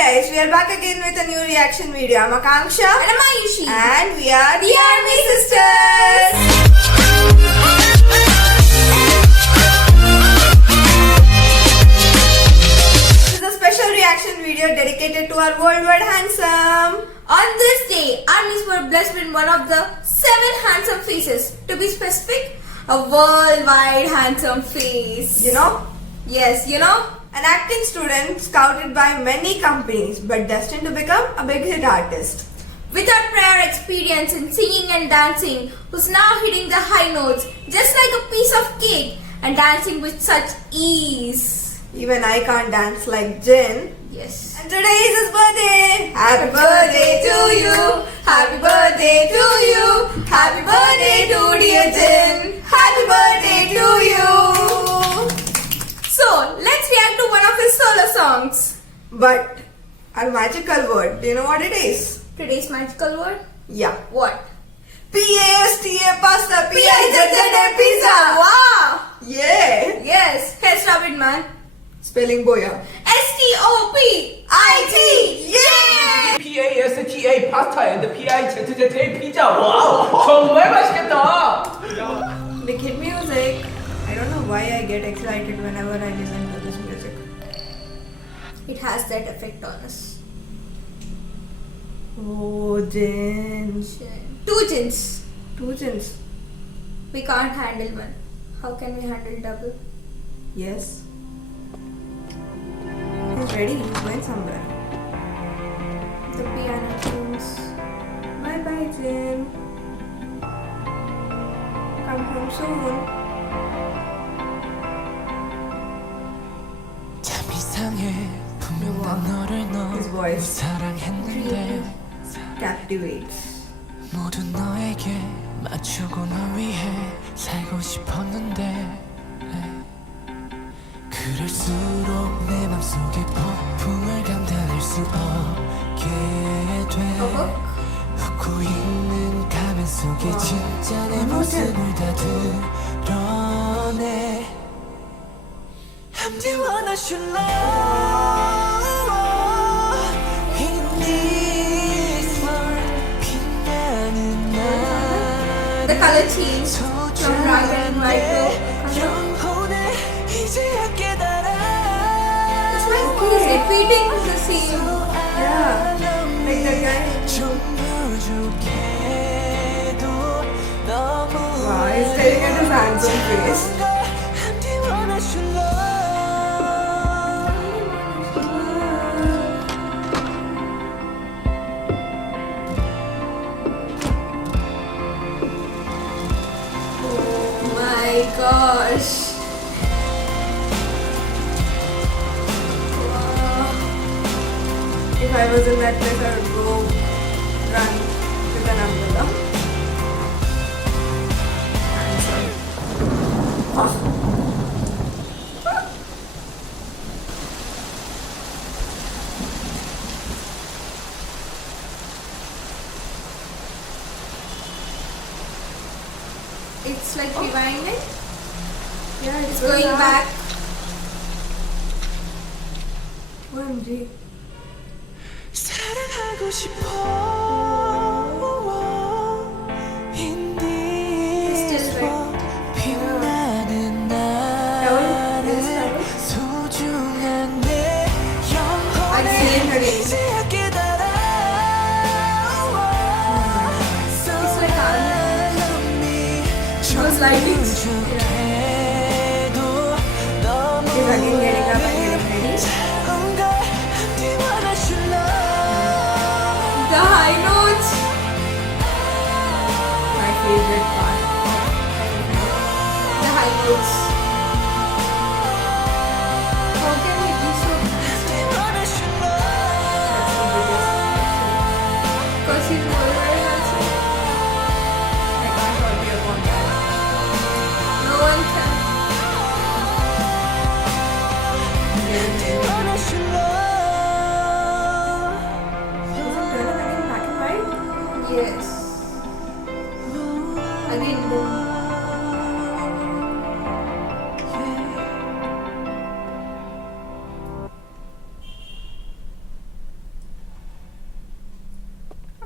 guys, we are back again with a new reaction video. I'm Akanksha And I'm Ayushi. and we are the Army Sisters. This is a special reaction video dedicated to our worldwide handsome. On this day, armies were blessed with one of the 7 handsome faces. To be specific, a worldwide handsome face. You know, Yes, you know. an acting student scouted by many companies but destined to become a big hit artist. Without prior experience in singing and dancing, who's now hitting the high notes just like a piece of cake and dancing with such ease. Even I can't dance like Jin. Yes. And today is his birthday. Happy birthday to you. Happy birthday to you. Happy birthday to dear Jin. Happy birthday to you. So, let's react to one of his solo songs. But our magical word, do you know what it is? Today's magical word? Yeah. What? P-A-S-T-A pasta. P-I-Z-Z-A pizza. Wow! Yeah. Yes, hey stop it man. Spelling boya. S-T-O-P-I-T. Yeah. P-A-S-T-A 파스타 and P-I-Z-Z-A 피자. 와우, 정말 맛있겠다. Like hit music. I don't know why I get excited whenever I listen to this music. It has that effect on us. Oh, Jin. 2 Jins. 2 Jins. We can't handle one. How can we handle double? Yes. He's ready. He's going somewhere. The piano tunes. Bye bye, Jin. Come home soon. 참 이상해 분명 난 너를 His 너무 voice 사랑했는데 captivates. 모두 너에게 맞추고 널 위해 살고 싶었는데 그럴수록 내 맘속에 폭풍을 감당할 수 없게 돼 웃고 있는 가면 속에 진짜 내 모습을 다 드러내 I'm the one I should love in this world 빛나는 The 나를 color change from black and white to color. 영혼에 이제야 깨달아 It's like he's repeating the same. Yeah. Like that guy. 좀 부족해도 너무 Wow, he's staring at his handsome face. I'm the one I should love Oh my gosh. Wow. If I was in that place, I would go run with an umbrella. Handsome. It's like rewinding. Yeah, It's going back. OMG. 사랑하고 싶어 In this Still world 빛나는 This 나를 time. 소중한 내 I've seen her 영혼에 name. 이제야 깨달아 It's like 사람이 was lighting. 부족해도 너무 He's again getting up and getting ready. 차가운 걸 I'm the one I should love The high notes. My favorite part. The high notes. How can we be so? the one I should love That's the biggest. Because he's worldwide handsome. I can't call you upon that.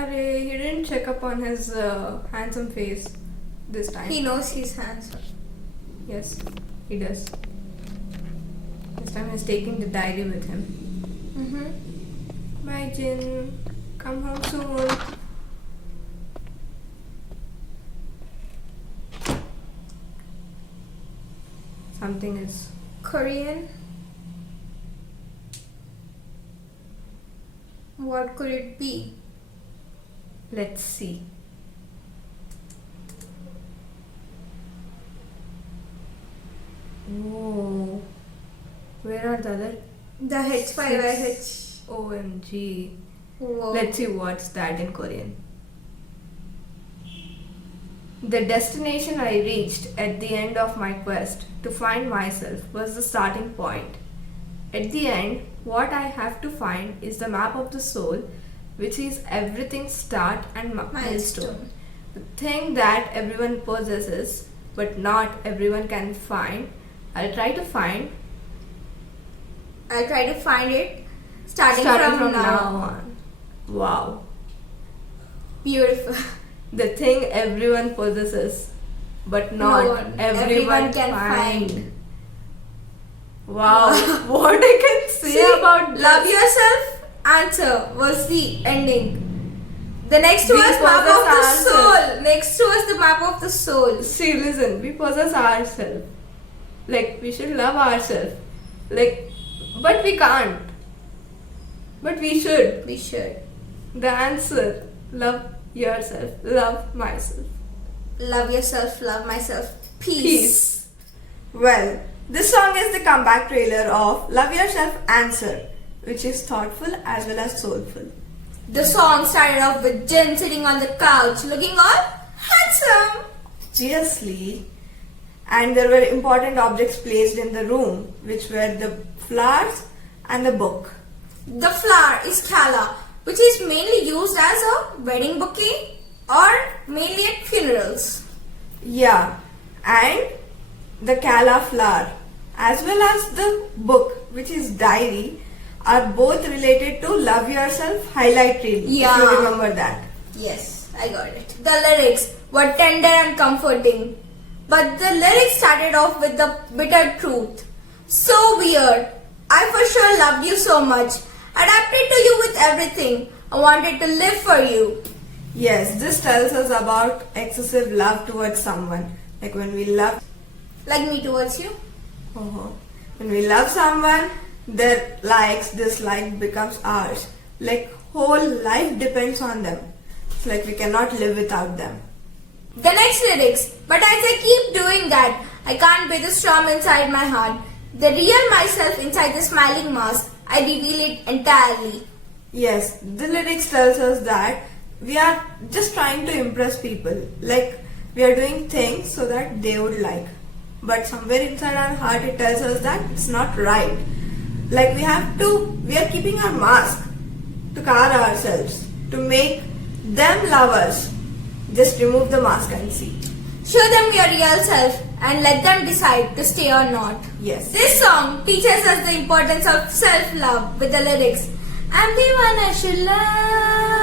Arey, he didn't check up on his handsome face this time. He knows he's handsome. Yes, he does. This time he's taking the diary with him. Mm-hmm. Bye, Jin. Come home soon. Something is. Korean? What could it be? Let's see. Oh. Where are the other? The H5H. OMG. Whoa. Let's see what's that in Korean. The destination I reached at the end of my quest to find myself was the starting point. At the end, what I have to find is the map of the soul, which is everything's start and milestone. The thing that everyone possesses, but not everyone can find. I'll try to find it starting from now. on. Wow. Beautiful. The thing everyone possesses, but not No one- everyone can find. Wow, what I can say See, about this. love yourself. Answer was the ending. The next We was map of the possess soul. Next was the map of the soul. See, listen, we possess ourselves. Like, we should love ourselves. Like, but we can't. But we should. We should The answer, love yourself, love myself. love yourself, love myself. Peace. Well, this song is the comeback trailer of Love Yourself Answer, which is thoughtful as well as soulful. The song started off with Jin sitting on the couch looking all handsome. Seriously. And there were important objects placed in the room, which were the flowers and the book. The flower is kala, which is mainly used as a wedding bouquet or mainly at funerals. Yeah, and the kala flower as well as the book, which is diary, are both related to Love Yourself highlight reel. Yeah. If you remember that. Yes, I got it. The lyrics were tender and comforting, but the lyrics started off with the bitter truth. So weird. I for sure loved you so much. Adapted to you with everything. I wanted to live for you. Yes, this tells us about excessive love towards someone. Like when we love, Like me towards you. when we love someone, their likes, dislike becomes ours. Like whole life depends on them. It's like we cannot live without them. The next lyrics. But as I keep doing that, I can't bear the storm inside my heart. The real myself inside the smiling mask, I reveal it entirely. Yes, the lyrics tells us that we are just trying to impress people. Like we are doing things so that they would like. But somewhere inside our heart it tells us that it's not right. Like we are keeping our mask to cover ourselves, to make them love us. Just remove the mask and see. Show them your real self and let them decide to stay or not. Yes. This song teaches us the importance of self-love with the lyrics. I'm the one I should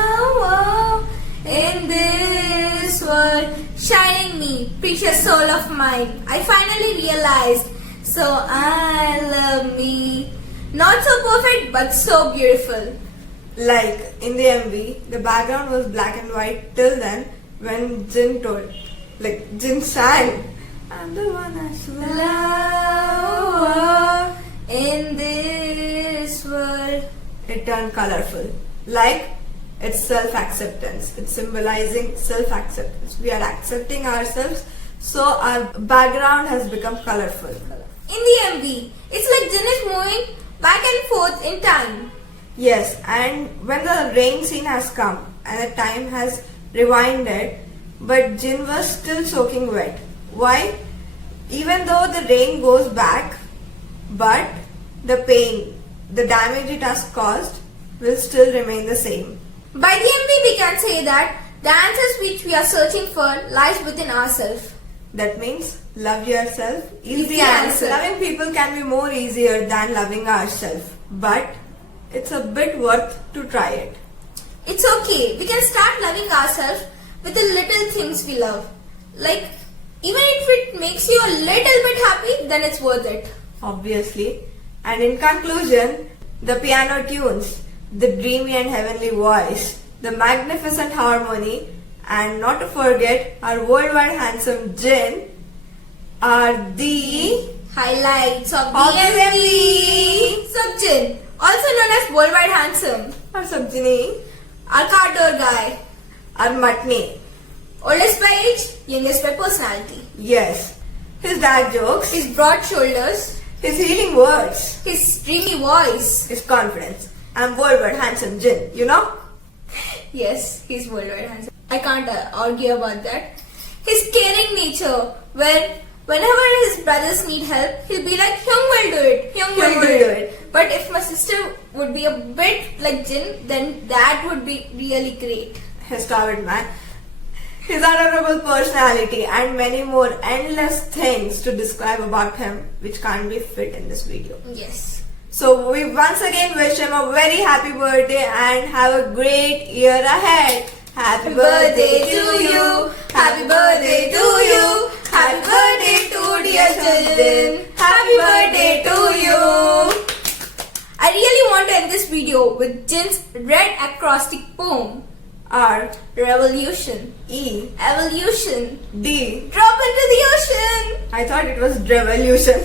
love in this world. Shining me, precious soul of mine. I finally realized, so I love me. Not so perfect, but so beautiful. Like in the MV, the background was black and white till then when Jin sang. I'm the one I should Love in this world. It turned colorful. Like it's self-acceptance. It's symbolizing self-acceptance. We are accepting ourselves, so our background has become colorful. In the MV, it's like Jin is moving back and forth in time. Yes, and when the rain scene has come and the time has rewinded, but Jin was still soaking wet. Why? Even though the rain goes back, but the pain, the damage it has caused will still remain the same. By the MV, we can say that the answers which we are searching for lies within ourselves. That means love yourself is Is the the answer. answer. Loving people can be more easier than loving ourselves, but it's a bit worth to try it. It's okay. We can start loving ourselves with the little things we love. Like, even if it makes you a little bit happy, then it's worth it. Obviously. And in conclusion, the piano tunes, the dreamy and heavenly voice, the magnificent harmony, and not to forget our worldwide handsome Jin are the Highlights of the Of the MV. Subjin, also known as Worldwide Handsome. our Sabjini, Our car door guy. our Matni. Oldest by age, youngest by personality. Yes. His dad jokes, His broad shoulders, his healing words, his dreamy voice. his confidence. I'm worldwide handsome Jin, you know? Yes, he's worldwide handsome. I can't argue about that. His caring nature, where whenever his brothers need help, he'll be like, Hyung will do it, Hyung will do it. But if my sister would be a bit like Jin, then that would be really great. His coward man, his adorable personality, and many more endless things to describe about him which can't be fit in this video. Yes. So we once again wish him a very happy birthday and have a great year ahead. Happy birthday to you. Happy birthday to you. Happy birthday to dear Jin. Happy birthday to you. I really want to end this video with Jin's red acrostic poem. R Revolution. E Evolution. D. Drop into the ocean. I thought it was revolution.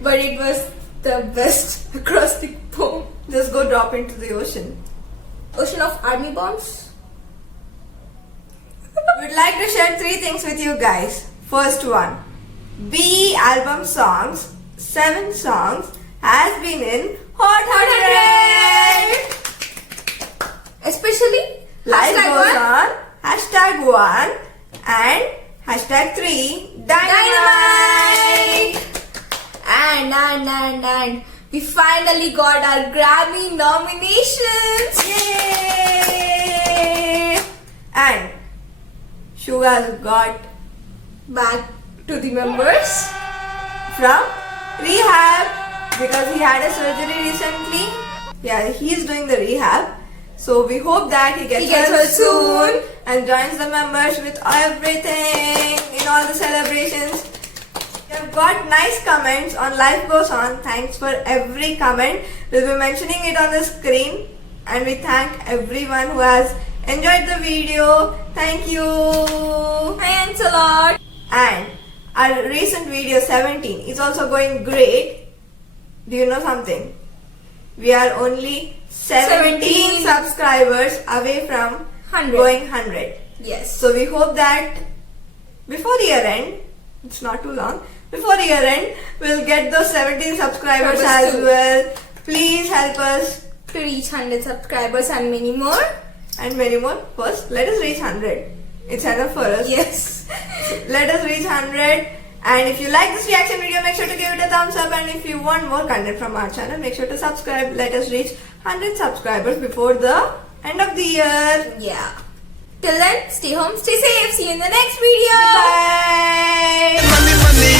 But it was the best acrostic poem. Just go drop into the ocean. Ocean of army bombs. We'd like to share 3 things with you guys. First one, B album songs, 7 songs has been in Hot 100. Especially Life hashtag goes one, on. Hashtag 1 and hashtag 3 Dynamite. And we finally got our Grammy nominations. Yay! And Suga's got Back to the members. from rehab because he had a surgery recently. Yeah, he's doing the rehab. So we hope that he gets well soon and joins the members with everything in all the celebrations. We've got nice comments on Life Goes On. Thanks for every comment. We'll be mentioning it on the screen. And we thank everyone who has enjoyed the video. Thank you. Thanks a lot. And our recent video 17 is also going great. Do you know something? We are only 17 subscribers away from 100. going 100. Yes. So we hope that before the year end, it's not too long, before the year end, we'll get those 17 subscribers Subscribers as too. well. Please help us To reach 100 subscribers and many more. and many more. First, let us reach 100. It's enough for us. Yes. Let us reach 100. And if you like this reaction video, make sure to give it a thumbs up. And if you want more content from our channel, make sure to subscribe. Let us reach 100 subscribers before the end of the year. Yeah. Till then, stay home, stay safe. See you in the next video. Bye. Money, money,